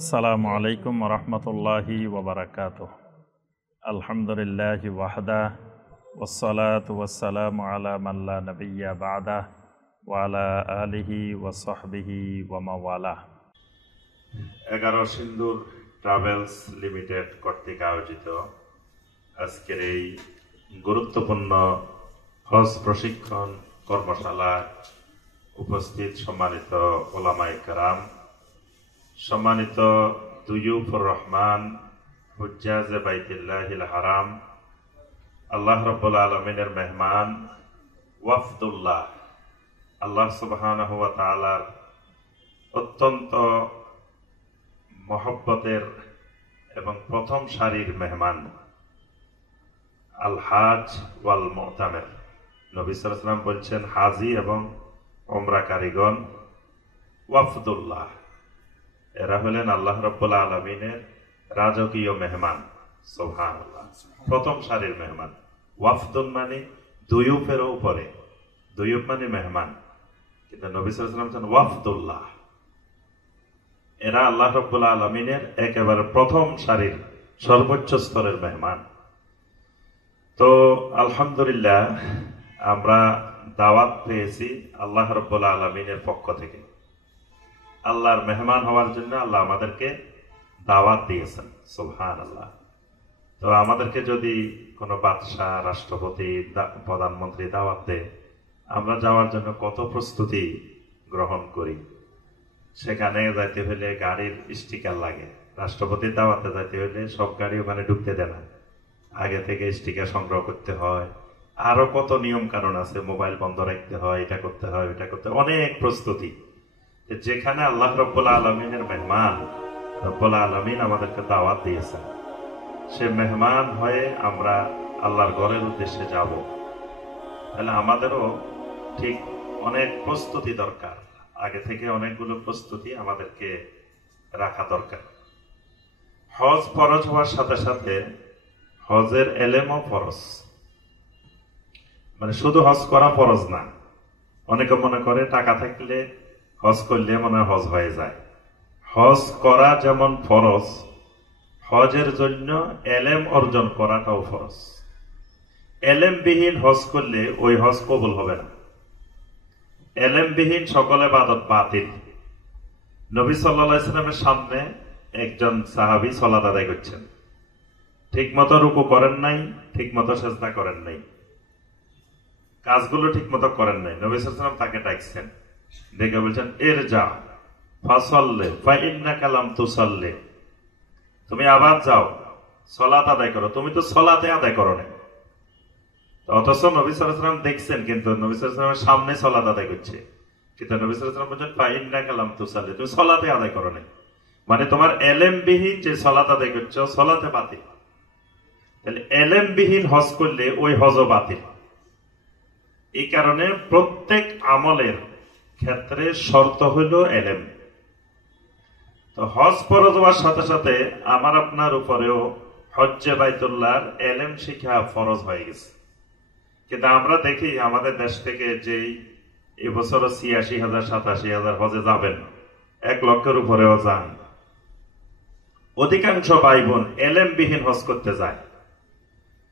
আসসালামু আলাইকুম রহমতুল্লাহি ওবরাকাতুহ। আলহামদুলিল্লাহি ওয়াহদা ওয়াসসালাতু ওয়াসসালামু আলা মান লা নাবিয়্যা বা'দা ওয়া আলা আলিহি ওয়া সাহবিহি ওয়া মাওয়ালা। 11 সিন্দুর ট্রাভেলস লিমিটেড কর্তৃক আয়োজিত আজকের এই গুরুত্বপূর্ণ হজ প্রশিক্ষণ কর্মশালা উপস্থিত সম্মানিত ওলামায়ে কেরাম, সম্মানিত দুয়ুফুর রহমান হুজ্জাজে বাইতুল্লাহিল হারাম, আল্লাহ রাব্বুল আলামিনের মেহমান ওয়াফদুল্লাহ, আল্লাহ সুবহানাহু ওয়া তাআলার অত্যন্ত মহব্বতের এবং প্রথম সারির মেহমান আল হাজ ওয়াল মুতামির। নবী সাল্লাল্লাহু আলাইহি ওয়াসাল্লাম বলছেন, হাজি এবং উমরাকারীগণ ওয়াফদুল্লাহ, এরা হলেন আল্লাহ রাব্বুল আলামিনের রাজকীয় মেহমান। সুবহানাল্লাহ, প্রথম সারির মেহমান। ওয়াফদুন মানে দুয়ুফেরও উপরে, দুয়ুফ মানে মেহমান, কিন্তু নবী সাল্লাল্লাহু আলাইহি ওয়াসাল্লাম বলছেন ওয়াফদুল্লাহ, এরা আল্লাহ রাব্বুল আলামিনের একেবারে প্রথম সারির সর্বোচ্চ স্তরের মেহমান। তো আলহামদুলিল্লাহ, আমরা দাওয়াত পেয়েছি আল্লাহ রাব্বুল আলামিনের পক্ষ থেকে। আল্লাহর মেহমান হওয়ার জন্য আল্লাহ আমাদেরকে দাওয়াত দিয়েছেন। সুবহানাল্লাহ। তো আমাদেরকে যদি কোনো বাদশাহ, রাষ্ট্রপতি, প্রধানমন্ত্রী দাওয়াত দেয়, আমরা যাওয়ার জন্য কত প্রস্তুতি গ্রহণ করি। সেখানে যাইতে হলে গাড়ির স্টিকার লাগে। রাষ্ট্রপতির দাওয়াতে যাইতে হলে সব গাড়ি ওখানে ঢুকতে দেয় না, আগে থেকে স্টিকার সংগ্রহ করতে হয়, আরো কত নিয়ম কানুন আছে, মোবাইল বন্ধ রাখতে হয়, এটা করতে হয়, এটা করতে হয়, অনেক প্রস্তুতি। যেখানে আল্লাহ রাব্বুল আলামিনের মেহমান, রাব্বুল আলামিন আমাদেরকে দাওয়াত দিয়েছেন, সে মেহমান হয়ে আমরা আল্লাহর ঘরের উদ্দেশ্যে যাব, তাহলে আমাদেরও ঠিক অনেক প্রস্তুতি দরকার। আগে থেকে অনেকগুলো প্রস্তুতি আমাদেরকে রাখা দরকার। হজ ফরজ হওয়ার সাথে সাথে হজের এলেমও ফরজ। মানে শুধু হজ করা ফরজ না। অনেকে মনে করে টাকা থাকলে হজ করলে মনে হয় হজ হয়ে যায়। হজ করা যেমন ফরজ, হজের জন্য এলেম অর্জন করাটাও ফরজ। এলেমবিহীন হজ করলে ওই হজ কবুল হবে না। এলেমবিহীন সকল ইবাদত বাতিল। নবী সাল্লাল্লাহু আলাইহি ওয়াসাল্লামের সামনে একজন সাহাবী সালাত আদায় করছেন, ঠিক মতো রুকু করেন নাই, ঠিক মতো সেজদা করেন নাই, কাজগুলো ঠিক মতো করেন নাই। নবী সাল্লাল্লাহু আলাইহি ওয়াসাল্লাম তাকে ডাকছেন, ডেকে বলছেন, ইরজা ফাসাল্লি ফা ইন্নাকা লাম তুসাল্লি, তুমি আবার যাও, সালাত আদায় করো, তুমি তো সালাতে আদায় করো না। অথচ নবী সাল্লাল্লাহু আলাইহি ওয়াসাল্লাম দেখছেন, কিন্তু নবী সাল্লাল্লাহু আলাইহি ওয়াসাল্লামের সামনে সালাত আদায় করছে, কিন্তু নবী সাল্লাল্লাহু আলাইহি ওয়াসাল্লাম বলছেন ফা ইন্নাকা লাম তুসাল্লি, তুমি সালাতে আদায় করো না। মানে তোমার এলেমবিহীন যে সালাত আদায় করছো, সালাতে বাতিল। তাহলে এলেমবিহীন হজ করলে ওই হজও বাতিল। এই কারণে প্রত্যেক আমলের ক্ষেত্রে শর্ত হইল এলেম। তো হজ ফরজ হওয়ার সাথে সাথে আমার আপনার উপরেও হজ্জে বাইতুল্লাহর এলেম শিক্ষা ফরজ হয়ে গেছে। কিন্তু আমরা দেখি আমাদের দেশ থেকে যে এবছর ৮৬,০০০ ৮৭,০০০ হজে যাবেন, ১ লক্ষের উপরেও যান, অধিকাংশ ভাই বোন এলেমবিহীন হজ করতে যায়,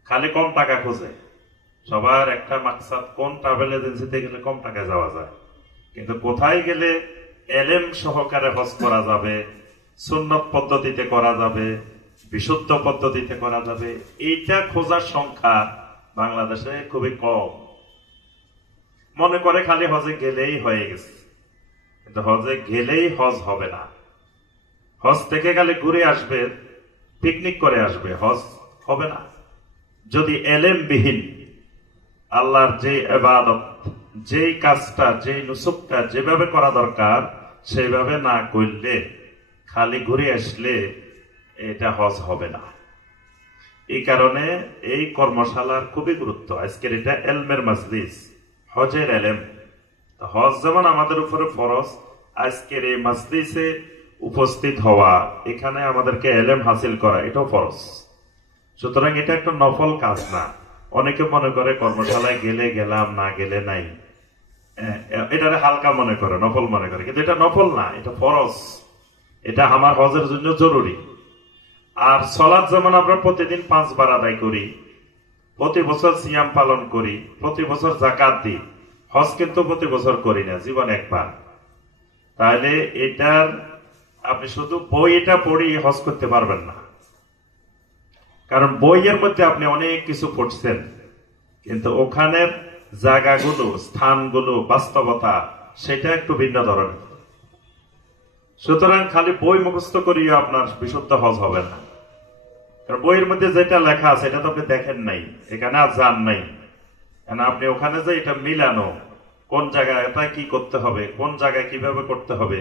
খালি কম টাকা খোঁজে। সবার একটা মাকসাদ কোন ট্রাভেল এজেন্সিতে গেলে কম টাকায় যাওয়া যায়, কিন্তু কোথায় গেলে এলেম সহকারে হজ করা যাবে, সুন্নত পদ্ধতিতে করা যাবে, বিশুদ্ধ পদ্ধতিতে করা যাবে, এইটা খোঁজার সংখ্যা বাংলাদেশে খুবই কম। মনে করে খালি হজে গেলেই হয়ে গেছে, কিন্তু হজে গেলেই হজ হবে না। হজ থেকে খালি ঘুরে আসবে, পিকনিক করে আসবে, হজ হবে না। যদি এলেমবিহীন আল্লাহর যে ইবাদত, যেই কাজটা, যেই নুসুকটা যেভাবে করা দরকার সেইভাবে না করলে, খালি ঘুরে আসলে, এটা হজ হবে না। এই কারণে এই কর্মশালার খুবই গুরুত্ব। আজকের এটা এলমের মাজলিস, হজের এলেম। হজ যেমন আমাদের উপরে ফরজ, আজকের এই মাজলিসে উপস্থিত হওয়া, এখানে আমাদেরকে এলেম হাসিল করা, এটাও ফরজ। সুতরাং এটা একটা নফল কাজ না। অনেকে মনে করে কর্মশালায় গেলে গেলাম, না গেলে নাই, এটা হালকা মনে করে, নফল মনে করে, কিন্তু এটা নফল না, এটা ফরজ। এটা আমার হজের জন্য জরুরি। আর সালাত যেমন আমরা প্রতিদিন 5 বার আদায় করি, প্রতি বছর সিয়াম পালন করি, প্রতি বছর যাকাত দিই, হজ কিন্তু প্রতি বছর করি না, জীবন একবার। তাহলে এটার আপনি শুধু বইটা পড়ি হজ করতে পারবেন না, কারণ বইয়ের মধ্যে আপনি অনেক কিছু পড়ছেন, কিন্তু ওখানের জায়গাগুলো, স্থানগুলো, বাস্তবতা সেটা একটু ভিন্ন ধরনের। সুতরাং খালি বই মুখস্থ করিয়ে আপনার বিশুদ্ধ হজ হবে না, কারণ বইয়ের মধ্যে যেটা লেখা আছে এটা তো আপনি দেখেন নাই, এখানে আর যান নাই। আপনি ওখানে যে এটা মিলানো, কোন জায়গায় এটা কি করতে হবে, কোন জায়গায় কিভাবে করতে হবে,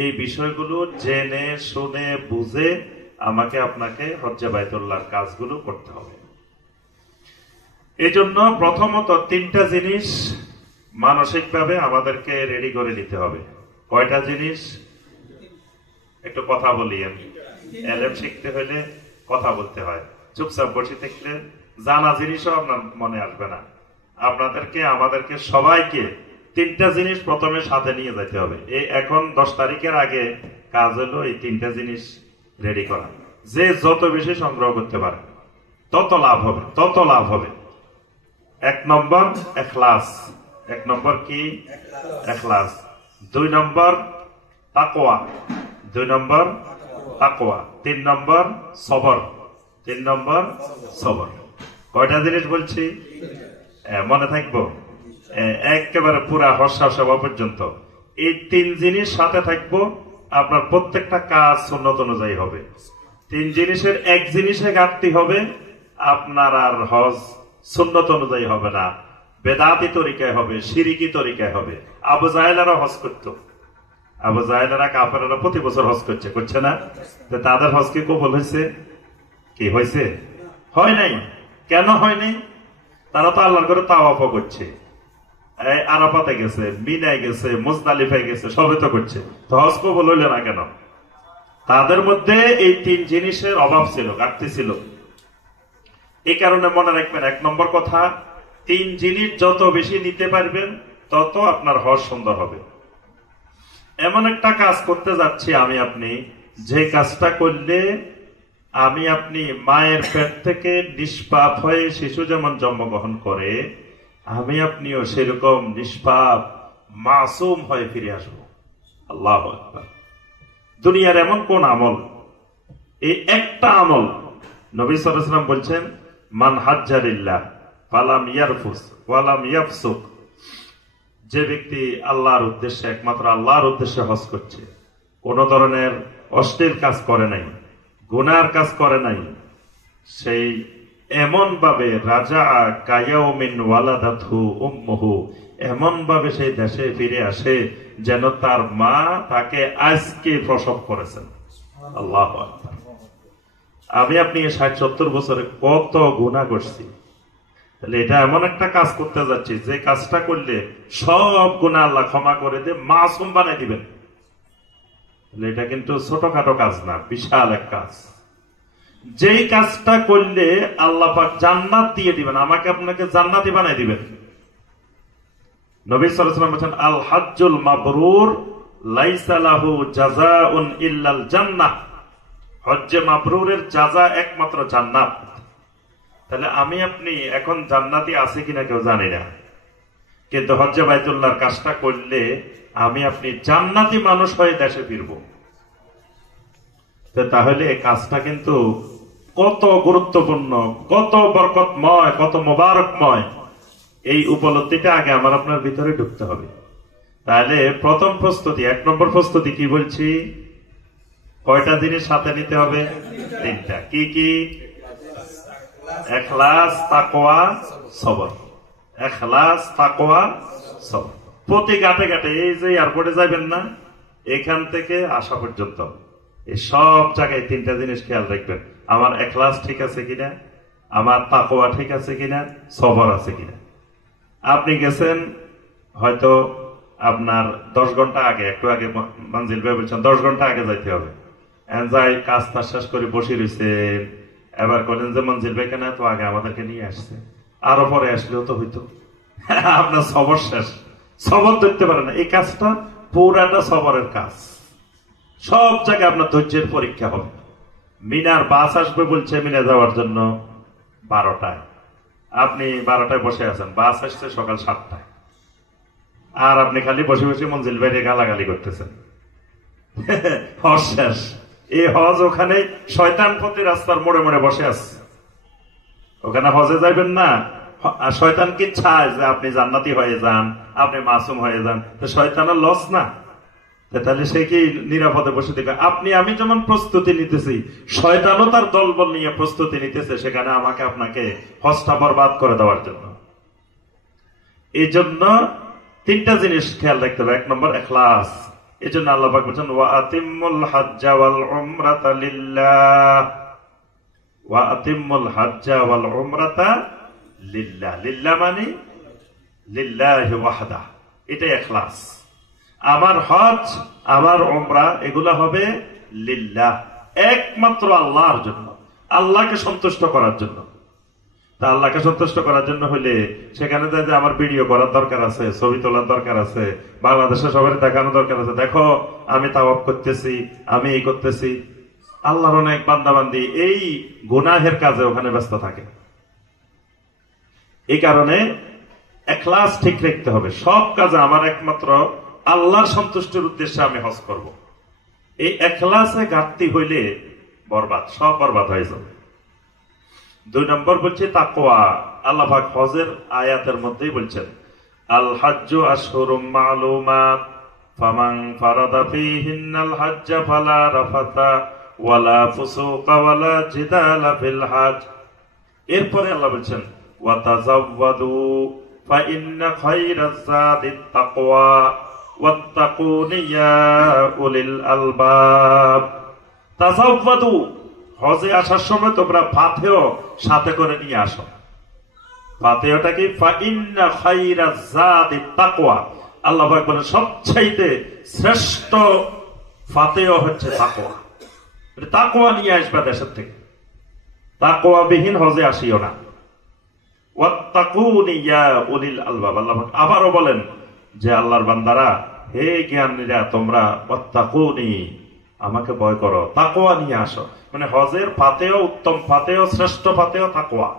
এই বিষয়গুলো জেনে শুনে বুঝে আমাকে আপনাকে হজ্জে বাইতুল্লাহর কাজগুলো করতে হবে। এই জন্য প্রথমত 3টা জিনিস মানসিকভাবে আমাদেরকে রেডি করে নিতে হবে। কয়টা জিনিস? একটু কথা বলি আমি। এলএম শিখতে হলে কথা বলতে হয়, চুপচাপ বসে থাকলে জানা জিনিসও আপনার মনে আসবে না। আপনাদেরকে, আমাদেরকে সবাইকে 3টা জিনিস প্রথমে সাথে নিয়ে যেতে হবে। এই এখন 10 তারিখের আগে কাজ হলো এই 3টা জিনিস রেডি করা। যে যত বেশি সংগ্রহ করতে পারে তত লাভ হবে, তত লাভ হবে। 1 নম্বর ইখলাস। 1 নম্বর কি? ইখলাস। 2 নম্বর তাকওয়া। 2 নম্বর তাকওয়া। 3 নম্বর সবর। 3 নম্বর সবর। কয়টা জিনিস বলছি মনে থাকবো? একেবারে পুরা হর্ষা সভা পর্যন্ত এই 3 জিনিস সাথে থাকবো, আপনার প্রত্যেকটা কাজ সুন্নত অনুযায়ী হবে। 3 জিনিসের 1 জিনিসে ঘাটতি হবে, আপনার আর হজ সুন্নত অনুযায়ী হবে না, বেদাতি তরিকায় হবে, শিরিকি তরিকায় হবে। আবু জাহেলেরা হজ করতো, আবু জাহেলেরা কাফেরেরা প্রতি বছর হজ করছে না? তাদের হজ কি কবুল হয়েছে? কি হয়েছে? হয় নাই। কেন হয় নাই? তারা তো আল্লাহর করে তাওয়াফ করছে, আরাফাতে গেছে, মিনায় গেছে, মুজদালিফায় গেছে, সবে তো করছে, তো হজ কবুল হইল না কেন? তাদের মধ্যে এই 3 জিনিসের অভাব ছিল, ঘাটতি ছিল। এই কারণে মনে রাখবেন, 1 নম্বর কথা, 3 জিনিস যত বেশি নিতে পারবেন তত আপনার হজ সুন্দর হবে। এমন একটা কাজ করতে যাচ্ছি আমি আপনি, যে কাজটা করলে আমি আপনি মায়ের পেট থেকে নিষ্পাপ হয়ে শিশু যেমন জন্মগ্রহণ করে, আমি আপনিও সেরকম নিষ্পাপ মাসুম হয়ে ফিরে আসবো। আল্লাহু আকবার। দুনিয়ার এমন কোন আমল, এই একটা আমল, নবী সাল্লাল্লাহু আলাইহি ওয়াসাল্লাম বলছেন, মান হাজ্জা লিল্লাহ ফালাম ইয়ারফুস ওয়ালাম ইয়াফসুক। যে ব্যক্তি আল্লাহর উদ্দেশ্যে, একমাত্র আল্লাহর উদ্দেশ্যে হজ করছে, কোন ধরনের অশ্লীল কাজ করে নাই, গুনার কাজ করে নাই, সেই এমন ভাবে রাজা কায়াউমিন ওয়ালাদাতহু উম্মুহু, এমন ভাবে সেই দেশে ফিরে আসে যেন তার মা তাকে আজকে প্রসব করেছেন। আল্লাহু আকবার। আমি আপনি 60-70 বছরে কত গুনাহ করছি, তাহলে এটা এমন একটা কাজ করতে যাচ্ছি যে কাজটা করলে সব গুনাহ আল্লাহ ক্ষমা করে দিয়ে মাসুম বানাই দিবেন। এটা কিন্তু ছোটখাটো কাজ না, বিশাল এক কাজ। যেই কাজটা করলে আল্লাহ পাক জান্নাত দিয়ে দিবেন, আমাকে আপনাকে জান্নাতি বানাই দিবেন। নবী সাল্লাল্লাহু আলাইহি ওয়াসাল্লাম বলেন, আল হাজ্জুল মাবরুর লাইসা লাহু জাযাউন ইল্লাল জান্নাহ। হজ্জে মাবরুরের জাযা একমাত্র জান্নাত। তাহলে আমি আপনি এখন জান্নাতি আছে কিনা কেউ জানি না, কিন্তু হজ্জে বাইতুল্লাহর কাজটা করলে আমি আপনি জান্নাতি মানুষ হয়ে দেশে ফিরব। তাহলে এই কাজটা কিন্তু কত গুরুত্বপূর্ণ, কত বরকতময়, কত মোবারকময়, এই উপলব্ধিটা আগে আমার আপনার ভিতরে ঢুকতে হবে। তাহলে প্রথম প্রস্তুতি, 1 নম্বর প্রস্তুতি কি বলছি? কয়টা জিনিস সাথে নিতে হবে? 3টা। কি কি? ইখলাস, তাকওয়া, সবর। ইখলাস, তাকওয়া, সবর। প্রতি ঘাটে ঘাটে, এই যে এয়ারপোর্টে যাবেন না, এখান থেকে আসা পর্যন্ত এই সব জায়গায় 3টা জিনিস খেয়াল রাখবেন। আমার ইখলাস ঠিক আছে কিনা, আমার তাকওয়া ঠিক আছে কিনা, সবর আছে কিনা। আপনি গেছেন হয়তো আপনার 10 ঘন্টা আগে, একটু আগে মঞ্জিল ভাই বলছেন 10 ঘন্টা আগে যাইতে হবে, যাই কাজ তার শেষ করে বসে রয়েছেন, এবার বলেন যে মঞ্জিল ভাই কেন তো আগে আমাদেরকে নিয়ে আসছে, আরো পরে আসলেও তো হইতো। আপনার সবর শেষ, সবর ধরতে পারে না। এই কাজটা পুরাটা সবরের কাজ। সব জায়গায় আপনার ধৈর্যের পরীক্ষা হবে। মিনার বাস আসবে বলছে মিনা যাওয়ার জন্য 12টায়, আপনি 12টায় বসে আছেন, বাস আসছে সকাল 7টায়, আর আপনি খালি বসে বসে মঞ্জিল বাইরে গালাগালি করতেছেন। হজ শেষ। এই হজ ওখানে শয়তান পথে রাস্তার মোড়ে মোড়ে বসে আছে, ওখানে হজে যাইবেন না। আর শয়তান কি চায় যে আপনি জান্নাতি হয়ে যান, আপনি মাসুম হয়ে যান? তো শয়তানের লস না, তাহলে সে কি নিরাপদে বসে দেখবে? আপনি আমি যেমন প্রস্তুতি নিতেছি, শয়তানও তার দলবল নিয়ে প্রস্তুতি নিতেছে সেখানে আমাকে আপনাকে হজটা বরবাদ করে দেওয়ার জন্য। এই জন্য 3টা জিনিস খেয়াল রাখতে হবে। 1 নম্বর ইখলাস। এই জন্য আল্লাহ পাক বলেছেন ওয়া আতিমুল হাজ্জা ওয়াল উমরাতা লিল্লাহ, ওয়া আতিমুল হাজ্জা ওয়াল উমরাতা লিল্লাহ। লিল্লাহ মানে লিল্লাহি ওয়াহদা, এটাই ইখলাস। আমার হজ, আমার উমরা এগুলা হবে লিল্লাহ, একমাত্র আল্লাহর জন্য, আল্লাহকে সন্তুষ্ট করার জন্য। তা আল্লাহকে সন্তুষ্ট করার জন্য হলে সেখানে যে আমার ভিডিও করার দরকার আছে, ছবি তোলার দরকার আছে, বাংলাদেশে সবাই দেখানো দরকার আছে, দেখো আমি তাওয়াফ করতেছি, আমি এই করতেছি। আল্লাহর অনেক বান্দাবান্দি এই গুনাহের কাজে ওখানে ব্যস্ত থাকে। এই কারণে ইখলাস ঠিক রাখতে হবে। সব কাজে আমার একমাত্র আল্লাহর সন্তুষ্টির উদ্দেশ্যে আমি হজ করব। এই ইখলাসে ঘাটতি হইলে বরবাদ, সব বরবাদ হয়ে যাবে। 2 নম্বর বলছে তাকওয়া। আল্লাহ পাক হজের আয়াতের মধ্যেই বলছেন আল হাজ্জু আশহুরুম মা'লুমাত ফামান ফারাদা ফীহিন্নাল হাজ্জা ফালা রাফাতা ওয়ালা ফুসুকা ওয়ালা জিদালা ফিল হজ। এরপরে আল্লাহ বলছেন ওয়া তাযাওয়াদু ফা ইন্না খায়রাজ যাদিত তাকওয়া ওয়াত্তাকুনি ইয়া উলিল আলবাব। তাযাওয়াদু, হজে আসার সময় তোমরা ফাতেহ সাথে করে নিয়ে আসো। ফাতেহটা কি? ফা ইন্না খায়রাজ যাদিত তাকওয়া। আল্লাহ পাক বলেন সবচাইতে শ্রেষ্ঠ ফাতেহ হচ্ছে তাকওয়া। তাকওয়া নিয়ে আসবা দেশের থেকে, তাকওয়া বিহীন হজে আসিও না। ওয়াত্তাকুনি ইয়া উলিল আলবাব। আল্লাহ পাক আবারও বলেন যে আল্লাহর বান্দারা, হে জ্ঞানীরা, তোমরা ওয়াত্তাকুনি, আমাকে ভয় করো, তাকওয়া নিয়ে আসো। মানে হজের ফাতেহ, উত্তম ফাতেহ, শ্রেষ্ঠ ফাতেহ তাকওয়া।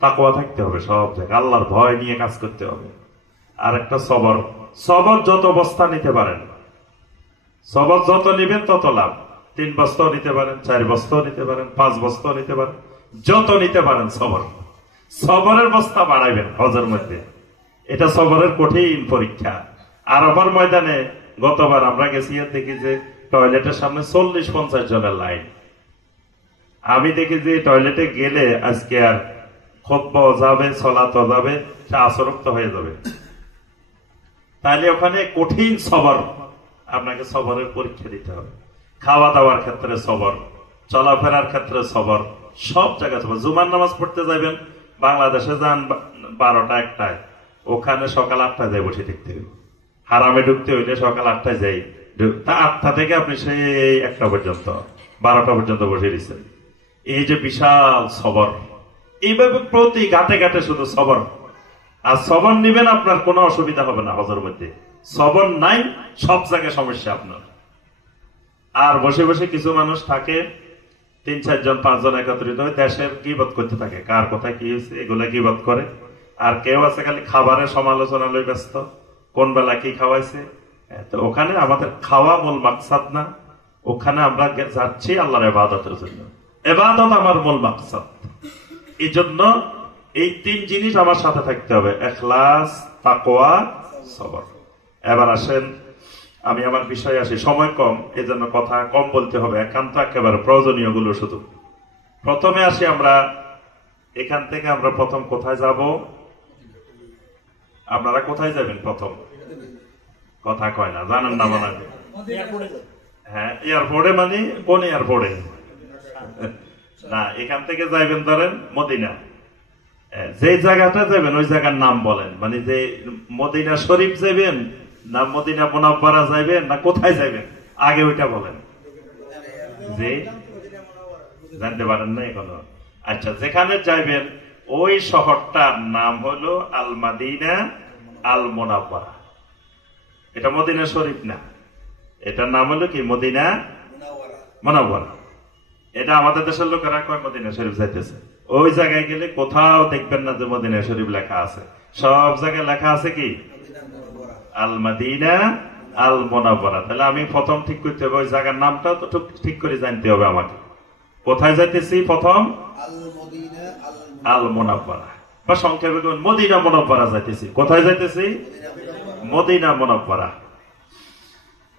তাকওয়া থাকতে হবে সব জায়গায়, আল্লাহর ভয় নিয়ে কাজ করতে হবে। আর একটা সবর। সবর যত বস্তা নিতে পারেন, সবর যত নিবেন তত লাভ। 3 বস্তাও নিতে পারেন, 4 বস্তাও নিতে পারেন, 5 বস্তাও নিতে পারেন, যত নিতে পারেন সবর। সবরের বস্তা বাড়াইবেন হজের মধ্যে, এটা সবরের কঠিন পরীক্ষা। আরাফার ময়দানে গতবার আমরা গেছি, দেখি যে টয়লেটের সামনে 40-50 জনের লাইন। আমি দেখি যে টয়লেটে গেলে আজকে আর খুতবাও যাবে, সালাতও যাবে, সে আসরক্ত হয়ে যাবে। তাহলে ওখানে কঠিন সবর, আপনাকে সবরের পরীক্ষা দিতে হবে। খাওয়া দাওয়ার ক্ষেত্রে সবর, চলাফেরার ক্ষেত্রে সবর, সব জায়গায় সবর। জুমার নামাজ পড়তে যাবেন, বাংলাদেশে যান 12টা-1টায়, ওখানে সকাল 8টায় যাই বসে থাকতে হবে। হারামে ঢুকতে হইলে সকাল 8টায় যাই, তা 8টা থেকে আপনি সেই 1টা পর্যন্ত, 12টা পর্যন্ত বসে দিচ্ছেন। এই যে বিশাল সবর, এইভাবে প্রতি ঘাটে ঘাটে শুধু সবর। আর সবর নিবেন, আপনার কোনো অসুবিধা হবে না হজের মধ্যে। সবর নাই, সব জায়গায় সমস্যা আপনার। আর বসে বসে কিছু মানুষ থাকে 3-4 জন 5 জন একত্রিত হয়ে দেশের গীবত করতে থাকে, কার কথা কি হয়েছে এগুলা গীবত করে। আর কেউ আছে খালি খাবারের সমালোচনা লই ব্যস্ত, কোন বেলা কি খাওয়াইছে। তো ওখানে আমাদের খাওয়া মূল মাকসাদ না, ওখানে আমরা যাচ্ছি আল্লাহর ইবাদতের জন্য। ইবাদত আমার মূল মাকসাদ। এই জন্য এই 3 জিনিস আমার সাথে থাকতে হবে, ইখলাস, তাকওয়া, সবর। এবার আসেন আমি আমার বিষয়ে আসি, সময় কম, এজন্য কথা কম বলতে হবে, একান্ত একেবারে প্রয়োজনীয় গুলো শুধু। প্রথমে আসি আমরা, এখান থেকে আমরা প্রথম কোথায় যাব? আপনারা কোথায় যাবেন প্রথম? কথা কয় না, জানেন না মনে হয়? হ্যাঁ, এয়ারপোর্টে। মানে কোন এয়ারপোর্টে? না, এখান থেকে যাইবেন ধরেন মদিনা। যে জায়গাটা যাবেন ওই জায়গার নাম বলেন, মানে যে মদিনা শরীফ যাবেন না মদিনা মুনাওয়ারা যাবেন না কোথায় যাবেন, আগে ওইটা বলেন। যে জানতে পারেন না এখনো? আচ্ছা, যেখানে যাবেন ওই শহরটার নাম হলো আল মাদিনা আল মুনাওয়ারা। এটা মদিনা শরীফ না, এটার নাম হলো কি? মদিনা মুনাওয়ারা। এটা আমাদের দেশের লোকেরা কয় মদিনা শরীফ যাইতেছে। ওই জায়গায় গেলে কোথাও দেখবেন না যে মদিনা শরীফ লেখা আছে। সব জায়গায় লেখা আছে কি? আল মাদিনা আল মুনাওয়ারা। তাহলে আমি প্রথম ঠিক করতে হবে ওই জায়গার নামটা তো ঠিক করে জানতে হবে আমাকে। কোথায় যাইতেছি? প্রথম আল মুনাওয়ারা, বা সংক্ষেপে মদিনা মুনাওয়ারা যাইতেছি। কোথায় যাইতেছি? মদিনা মুনাওয়ারা।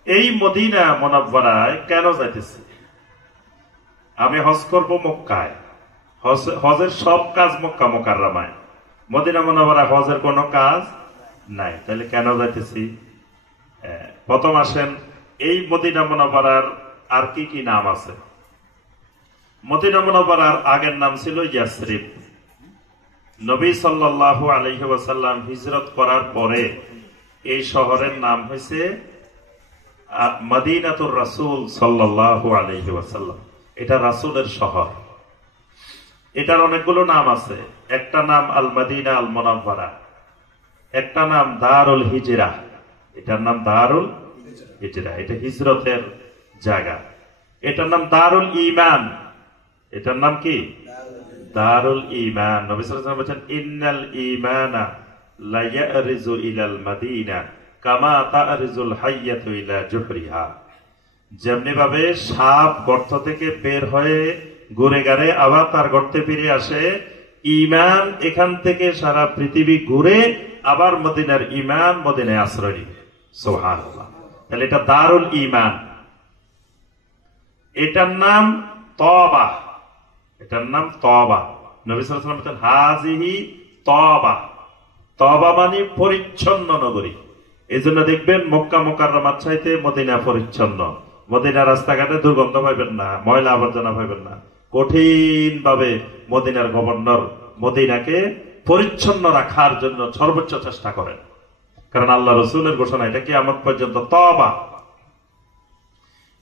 এই মদিনা মুনাওয়ারায় কেন যাইতেছি? আমি হজ করবো মক্কায়, হজের সব কাজ মক্কা মুকাররমায়, মদিনা মুনাওয়ারা হজের কোনো কাজ নাই। তাহলে কেন যাইতেছি? প্রথম আসেন, এই মদিনা মুনাওয়ারার আর কি কি নাম আছে? মদিনা মুনাওয়ারার আগের নাম ছিল ইয়াসরিব। নবী সাল্লাল্লাহু আলাইহি ওয়াসাল্লাম হিজরত করার পরে এই শহরের নাম হয়েছে মদিনাতুর রাসূল সাল্লাল্লাহু আলাইহি ওয়াসাল্লাম। এটা রাসূলের শহর। এটার অনেকগুলো নাম আছে। একটা নাম আল মদিনা আল মুনাওয়ারা, একটা নাম দারুল হিজরা। এটার নাম দারুল হিজরা, এটা হিজরতের জায়গা। এটার নাম দারুল ঈমান। এটার নাম কি? দারুল ঈমান। নবী সাল্লাল্লাহু আলাইহি ওয়াসাল্লাম বলেছেন, ইন্নাল ঈমানা লা ইয়ারিজু ইলাল মাদিনা কামা তারিজুল হাইয়াতু ইলা জুহরিহা। যেমনি ভাবে সাপ গর্ত থেকে বের হয়ে ঘুরে গারে আবার তার গর্তে ফিরে আসে, ঈমান এখান থেকে সারা পৃথিবী ঘুরে আবার মদিনার ঈমান মদিনায় আশ্রয় নিবে। সুবহানাল্লাহ। তাহলে এটা দারুল ঈমান। এটার নাম তওবা। এটার নাম তওবা। নবী সাল্লাল্লাহু আলাইহি ওয়াসাল্লাম বলেন, হাযিহি তওবা। তওবা মানে পরিচ্ছন্ন নগরী। এজন্য দেখবেন মক্কা মুকাররমার চাইতে মদিনা পরিচ্ছন্ন। মদিনা রাস্তাঘাটে দুর্গন্ধ পাইবেন না, ময়লা আবর্জনা পাইবেন না। কঠিন ভাবে মদিনার গভর্নর মদিনাকে পরিচ্ছন্ন রাখার জন্য সর্বোচ্চ চেষ্টা করেন, কারণ আল্লাহ রসুলের ঘোষণা এটা কিয়ামত পর্যন্ত তওবা।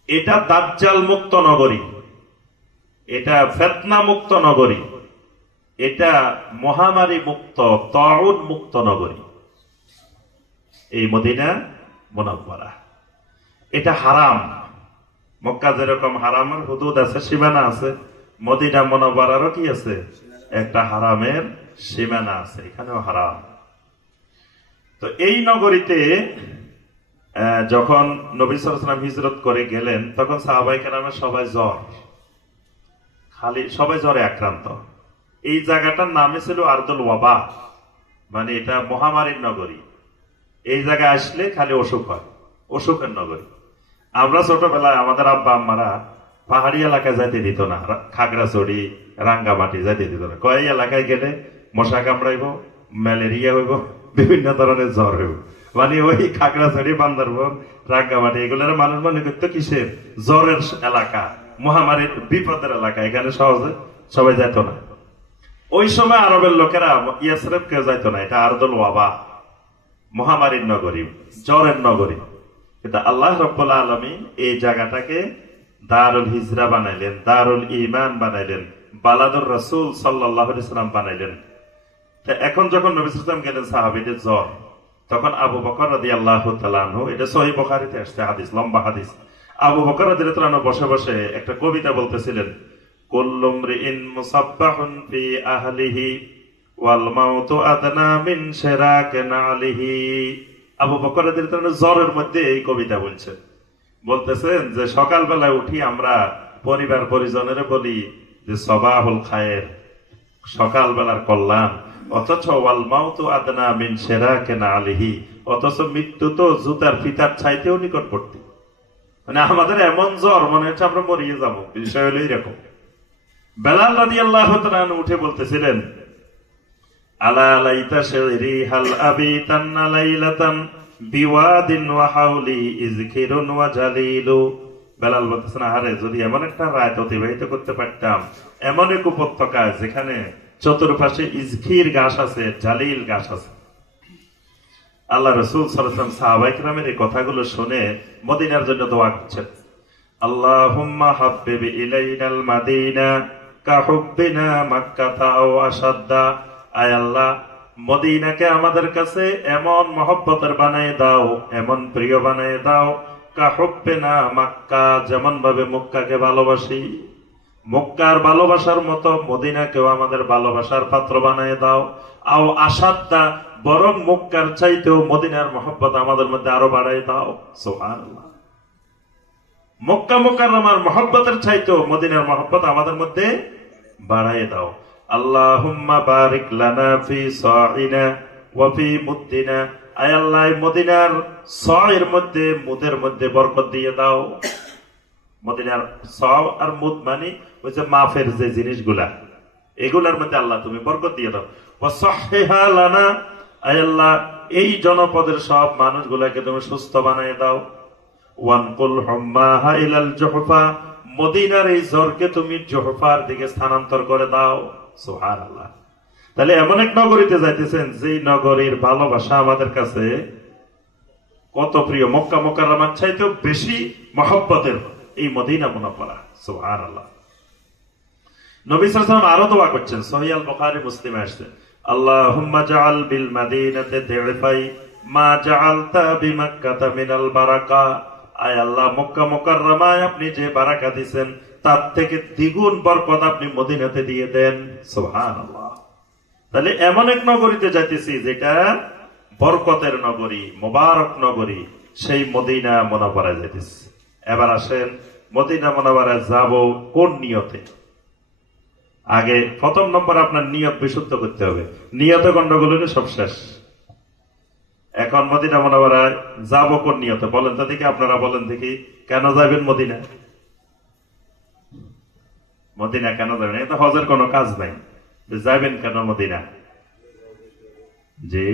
এটা দাজ্জাল মুক্ত নগরী, এটা ফিতনা মুক্ত নগরী, এটা মহামারী মুক্ত, তাউন মুক্ত নগরী এই মদিনা মুনাওয়ারা। এটা হারাম। মক্কা যেরকম হারামের হুদুদ আছে, সীমানা আছে, মদিনা মুনাওয়ারারও কি আছে? একটা হারামের সীমানা আছে, এখানেও হারাম। তো এই নগরীতে যখন নবী সাল্লাল্লাহু আলাইহি ওয়াসাল্লাম হিজরত করে গেলেন, তখন সাহাবায়ে কেরামের সবাই জ্বর, খালি সবাই জ্বরে আক্রান্ত। এই জায়গাটার নামে ছিল আরদুল ওয়াবা, মানে এটা মহামারীর নগরী। এই জায়গায় আসলে খালি অসুখ হয়, অসুখের নগরী। আমরা ছোটবেলায় আমাদের আব্বা আম্মারা পাহাড়ি এলাকায় যাইতে দিত না, খাগড়াছড়ি রাঙ্গামাটি যাইতে দিত না। কয় এলাকায় গেলে মশা কামড়াইব, ম্যালেরিয়া হইব, বিভিন্ন ধরনের জ্বর হইব। মানে ওই খাগড়াছড়ি, বান্দরবন, রাঙ্গামাটি এগুলোর মানুষ মনে করতো কিসের? জ্বরের এলাকা, মহামারীর বিপদের এলাকা। এখানে সহজে সবাই যাইত না। ওই সময় আরবের লোকেরা ইয়াসরিব কেউ যাইত না। এটা আরদুল ওয়াবা, মহামারীর নগরী, জ্বরের নগরী। কিন্তু আল্লাহ রাব্বুল আলামিন এই জায়গাটাকে দারুল হিজরা বানাইলেন, দারুল ঈমান বানাইলেন, বালাদুর রাসূল সাল্লাল্লাহু আলাইহি ওয়াসাল্লাম বানাইলেন। এখন যখন নবী সাল্লাল্লাহু আলাইহি ওয়াসাল্লাম গেলেন সাহাবীদের জ্বর, তখন আবু বকর রাদিয়াল্লাহু তাআলা আনহু, এটা সহিহ বুখারীতে আসছে হাদিস, লম্বা হাদিস। আবু বকর রাদিয়াল্লাহু তাআলা বসে বসে একটা কবিতা বলতেছিলেন, কুল্লু মরিইন মুসাব্বাহুন ফি আহলিহি ওয়াল মাউতু আদনা মিন শিরাকিন আলিহি। আবু বকর রাদিয়াল্লাহু তাআলা জ্বরের মধ্যে এই কবিতা বলতেছেন যে সকালবেলায় উঠি আমরা পরিবার পরিজনের বলি যে সবাহুল খায়ের, সকালবেলার কল্যাণ, অথচ ওয়াল মাউতু আদনা মিন শিরাকিন আলিহি, অথচ মৃত্যু তো জুতার ফিতার চাইতেও নিকটবর্তী। মানে আমাদের এমন জ্বর মনে হচ্ছে আমরা মরিয়ে যাবো। বিষয় হলো এরকম। বেলাল রাদিয়াল্লাহু তাআলা উঠে বলতেছিলেন, আলা লাইতা শিরি হাল আবিতান্না লাইলাতান বিওয়াদিন ওয়া হাওলি ইযকিরুন ওয়া জালিলু। বেলাল বলতেছেন, আরে যদি এমন একটা রাত অতিবাহিত করতে পারতাম এমন এক উপত্যকায় যেখানে চতুর্পাশে ইজখির গাছ আছে, জালিল গাছ আছে। আল্লাহ রাসূল সাল্লাল্লাহু আলাইহি ওয়াসাল্লাম সাহাবায়ে কেরামের এই কথাগুলো শুনে মদিনার জন্য দোয়া করছেন। আল্লাহুম্মা হাব্বিব ইলাইনাল মাদিনা কা হুব্বিনা মাক্কাতা আও আশাদ্দা। আয় আল্লাহ, মদিনাকে আমাদের কাছে এমন মহব্বতের বানায় দাও, এমন প্রিয় বানায় দাও, কাহুব্বিনা মক্কা, যেমন ভাবে মক্কাকে ভালোবাসি, মক্কার ভালোবাসার মতো মদিনাকেও আমাদের ভালোবাসার পাত্র বানিয়ে দাও। আও আসাদ্দা, বরং মক্কার চাইতেও মদিনার মহব্বত আমাদের মধ্যে আরো বাড়াই দাও। সুবহানাল্লাহ। মক্কা মুকাররমার মহব্বতের চাইতেও মদিনার মহব্বত আমাদের মধ্যে বাড়াই দাও। আল্লাহুম্মা বারিক লানা ফি সাইনা ওয়া ফি মুদ্দিনা, আয় আল্লাহ মদিনার সয়ের মধ্যে মুদের মধ্যে বরকত দিয়ে দাও। মদিনার স আর মুদ মানে ওই যে মাফের যে জিনিসগুলা, এগুলার মধ্যে আল্লাহ তুমি বরকত দিয়ে দাও। ওয়া সাহহিহা লানা, আয় আল্লাহ এই জনপদের সব মানুষগুলাকে তুমি সুস্থ বানিয়ে দাও। ওয়ানকুল হুম্মাহা ইলাল জুহফা, মদিনার এই জ্বরকে তুমি জুহফার দিকে স্থানান্তর করে দাও। সুবহানাল্লাহ। তাহলে এমন এক নগরীতে যাইতেছেন যে নগরীর ভালোবাসা আমাদের কাছে কত প্রিয়, মক্কা মুকাররমার চাইতেও বেশি মহব্বতের এই মদিনা মুনাওয়ারা। সুবহানাল্লাহ। নবী সাল্লাল্লাহু আলাইহি ওয়াসাল্লাম আরো দোয়া করছেন, সহিহ আল বুখারী মুসলিমে আসছে, আল্লাহুম্মা জাআল বিল মাদিনাতি দি'ফাই মা জাআলতা বিমাক্কাতা মিনাল বারাকা, আয় আল্লাহ মক্কা মুকাররমায় আপনি যে বারাকা দিবেন তার থেকে দ্বিগুণ বরকত আপনি মদিনাতে দিয়ে দেন। সুবহানাল্লাহ। তাহলে এমন এক নগরীতে যাইতেছি যেটা বরকতের নগরী, মোবারক নগরী, সেই মদিনা মুনাওয়ারায় যাইতেছি। এবার আসেন মদিনা মুনাওয়ারায় যাব কোন নিয়তে? আগে প্রথম নম্বর আপনার নিয়ত বিশুদ্ধ করতে হবে। নিয়তে গন্ডগোল হলে সব শেষ। এখন মদিনা মুনাওয়ারায় যাব কোন নিয়তে বলেন তো দেখি, আপনারা বলেন দেখি, কেন যাবেন মদিনা? মদিনা কেন যাবেন? এটা হজের কোনো কাজ নাই, যাবেন কেন মদিনা? জি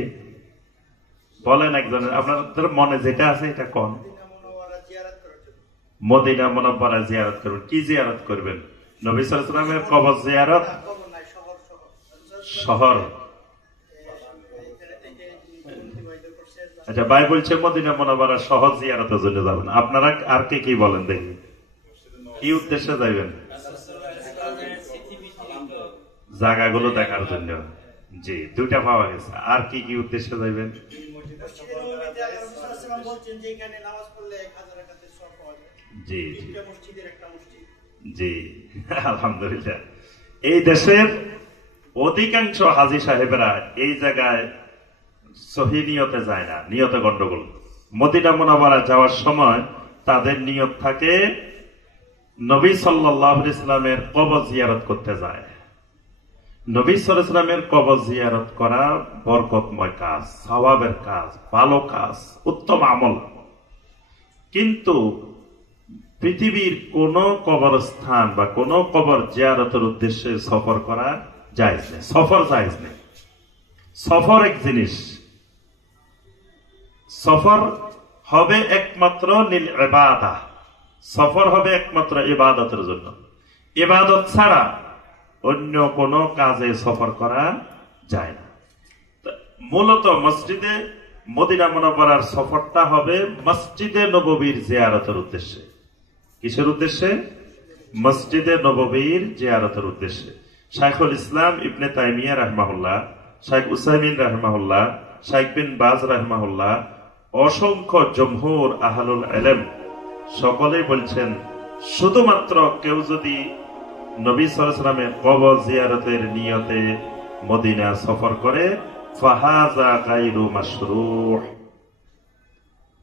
বলেন একজনের, আপনাদের মনে যেটা আছে এটা কোন? মদিনা মুনাওয়ারা জিয়ারত করবেন। কি জিয়ারত করবেন? নবী সাল্লাল্লাহু আলাইহি ওয়াসাল্লামের কবর জিয়ারত। শহর, আচ্ছা ভাই বলছে মদিনা মুনাওয়ারা শহর জিয়ারতের জন্য যাবেন। আপনারা আর কে কি বলেন দেখি, কি উদ্দেশ্যে যাবেন? জায়গাগুলো দেখার জন্য। জি, দুইটা পাওয়া গেছে। আর কি কি উদ্দেশ্যে যাবেন? জি জি আলহামদুলিল্লাহ। এই দেশের অধিকাংশ হাজী সাহেবেরা এই জায়গায় সহি নিয়তে যায় না, নিয়তে গন্ডগোল। মদিনা মুনাওয়ারা যাওয়ার সময় তাদের নিয়ত থাকে নবী সাল্লাল্লাহু আলাইহি ওয়াসাল্লামের কবর জিয়ারত করতে যায়। নবী সাল্লাল্লাহু আলাইহি ওয়াসাল্লামের কবর জিয়ারত করা বরকতময় কাজ, সওয়াবের কাজ, ভালো কাজ, উত্তম আমল। কিন্তু পৃথিবীর কোন কবরস্থান বা কোন কবর জিয়ারতের উদ্দেশ্যে সফর করা জায়েজ নেই। সফর জায়েজ নেই। সফর এক জিনিস, সফর হবে একমাত্র নীল ইবাদা, সফর হবে একমাত্র ইবাদতের জন্য। ইবাদত ছাড়া অন্য কোন কাজে সফর করা যায় না। মূলত মসজিদে মদিনা মুনাওয়ারার সফরটা হবে মসজিদে নববীর জিয়ারতের উদ্দেশ্যে। কিসের উদ্দেশ্যে? মসজিদে নববীর জিয়ারতের উদ্দেশ্যে। শাইখুল ইসলাম ইবনে তাইমিয়া রাহিমাহুল্লাহ, শাইখ উসাইমিন রাহিমাহুল্লাহ, শাইখ বিন বাজ রাহিমাহুল্লাহ, অসংখ্য জমহুর আহলুল ইলম সকলেই বলছেন, শুধুমাত্র কেউ যদি নবী সাল্লাল্লাহু আলাইহি ওয়াসাল্লামের কবর জিয়ারতের নিয়তে মদিনা সফর করে, ফাহাযা গায়রু মাশরুহ,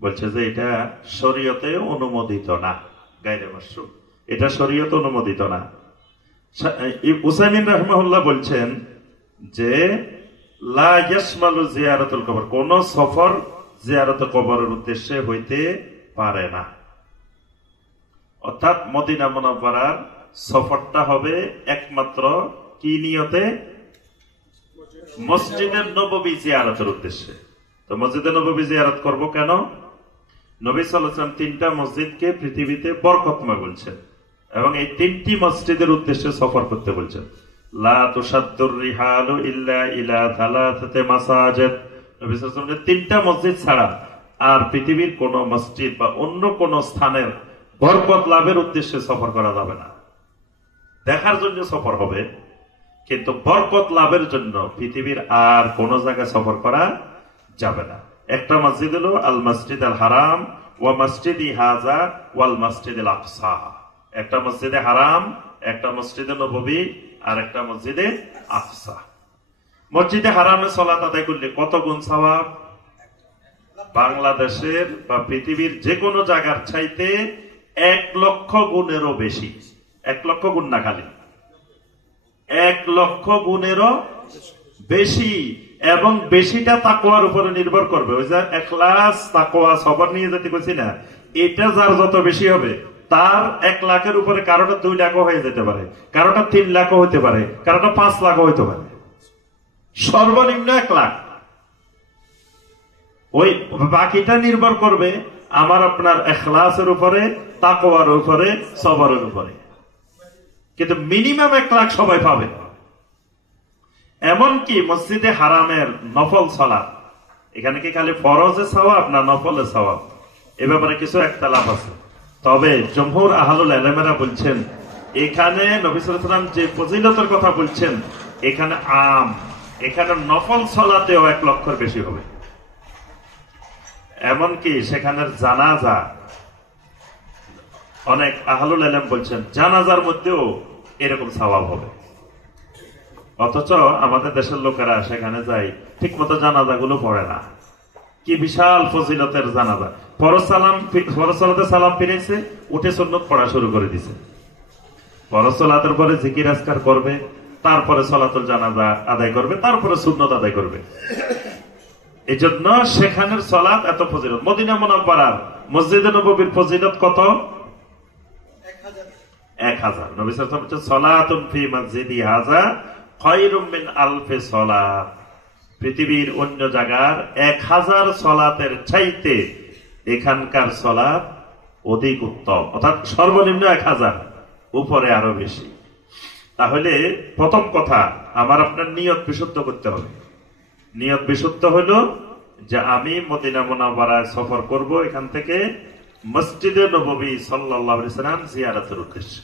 বলছে যে এটা শরীয়তে অনুমোদিত না, গায়রে মাশরুহ, এটা শরীয়তে অনুমোদিত না। উসাইমিন রাহিমাহুল্লাহ বলছেন যে লা ইয়াশমালু জিয়ারাতুল কবর, কোন সফর জিয়ারত কবরের উদ্দেশ্যে হইতে পারে না। অর্থাৎ মদিনা মুনাওয়ারার সফরটা হবে একমাত্র কি নিয়তে? মসজিদের নববী জিয়ারতের উদ্দেশ্যে। তো মসজিদে নববী জিয়ারত করব কেন? নবী সাল্লাল্লাহু আলাইহি ওয়াসাল্লাম তিনটা মসজিদকে পৃথিবীতে বরকতময় বলছেন এবং এই তিনটি মসজিদের উদ্দেশ্যে সফর করতে বলছেন। লা তুশাদ্দুর রিহালু ইল্লা ইলা সালাসাতি মাসাজিদ, নবী সাল্লাল্লাহু আলাইহি ওয়াসাল্লাম তিনটা মসজিদ ছাড়া আর পৃথিবীর কোন মসজিদ বা অন্য কোন স্থানের বরকত লাভের উদ্দেশ্যে সফর করা যাবে না। দেখার জন্য সফর হবে, কিন্তু বরকত লাভের জন্য পৃথিবীর আর কোন জায়গায় সফর করা যাবে না। একটা মসজিদ হলো আল মসজিদ আল হারাম ওয়া মসজিদি হাযা ওয়াল মসজিদিল আকসা, একটা মসজিদে হারাম, একটা মসজিদে নববী, আর একটা মসজিদে আকসা। মসজিদে হারামে সালাত আদায় করলে কত গুণ সওয়াব? বাংলাদেশের বা পৃথিবীর যে কোনো জায়গার চাইতে 1 লক্ষ গুণেরও বেশি। 1 লক্ষ গুণ না, খালি 1 লক্ষ গুণেরও বেশি। এবং বেশিটা তাকওয়ার উপরে নির্ভর করবে। ওই যে ইখলাস, তাকওয়া, সবর নিয়ে যেতে কইছি না, এটা যার যত বেশি হবে তার 1 লাখের উপরে কারোটা 2 লাখও হয়ে যেতে পারে, কারোটা 3 লাখও হইতে পারে, কারোটা 5 লাখও হইতে পারে, সর্বনিম্ন 1 লাখ। ওই বাকিটা নির্ভর করবে আমার আপনার ইখলাসের উপরে, তাকওয়ার উপরে, সবরের উপরে। কিন্তু মিনিমাম 1 লাখ সবাই পাবে। এমনকি মসজিদে হারামের নফল সালাত, এখানে কি খালি ফরজে সওয়াব না নফলে সওয়াব, এ ব্যাপারে কিছু ইখতিলাফ আছে। তবে জমহুর আহলুল ইলমেরা বলছেন এখানে নবী সাল্লাল্লাহু আলাইহি ওয়াসাল্লাম যে ফজিলতের কথা বলছেন এখানে আম, এখানে নফল সালাতেও 1 লক্ষের বেশি হবে। এমনকি সেখানের জানাজা, অনেক আহলুল ইলম বলছেন জানাজার মধ্যেও এরকম সওয়াব হবে। অথচ আমাদের দেশের লোকেরা সেখানে যায়, ঠিক মতো জানাজা গুলো পড়ে না। কি বিশাল ফজিলতের জানাজা! ফরজ সালাতে সালাম ফিরেছে, উঠে সুন্নত পড়া শুরু করে দিছে। ফরজ সালাতের পরে জিকির আজকার করবে, তারপরে সালাতুল জানাজা আদায় করবে, তারপরে সুন্নত আদায় করবে। এই জন্য সেখানের সালাত এত ফজিলত। মদিনা মুনাওয়ারার মসজিদে নববীর ফজিলত কত? 1000। নবী সাল্লাল্লাহু আলাইহি ওয়াসাল্লাম বলেছেন সালাতুন ফি মসজিদি হাযা খায়রুম মিন আলফি সালাত। পৃথিবীর অন্য জায়গার 1000 সালাতের চাইতে এখানকার সালাত অধিক উত্তম, অর্থাৎ সর্বনিম্ন 1000, উপরে আরো বেশি। তাহলে প্রথম কথা, আমার আপনার নিয়ত বিশুদ্ধ করতে হবে। নিয়ত বিশুদ্ধ হলো যে আমি মদিনা মুনাওয়ারায় সফর করব, এখান থেকে মসজিদে নববী সাল্লাল্লাহু আলাইহি ওয়াসাল্লাম জিয়ারতের উদ্দেশ্যে।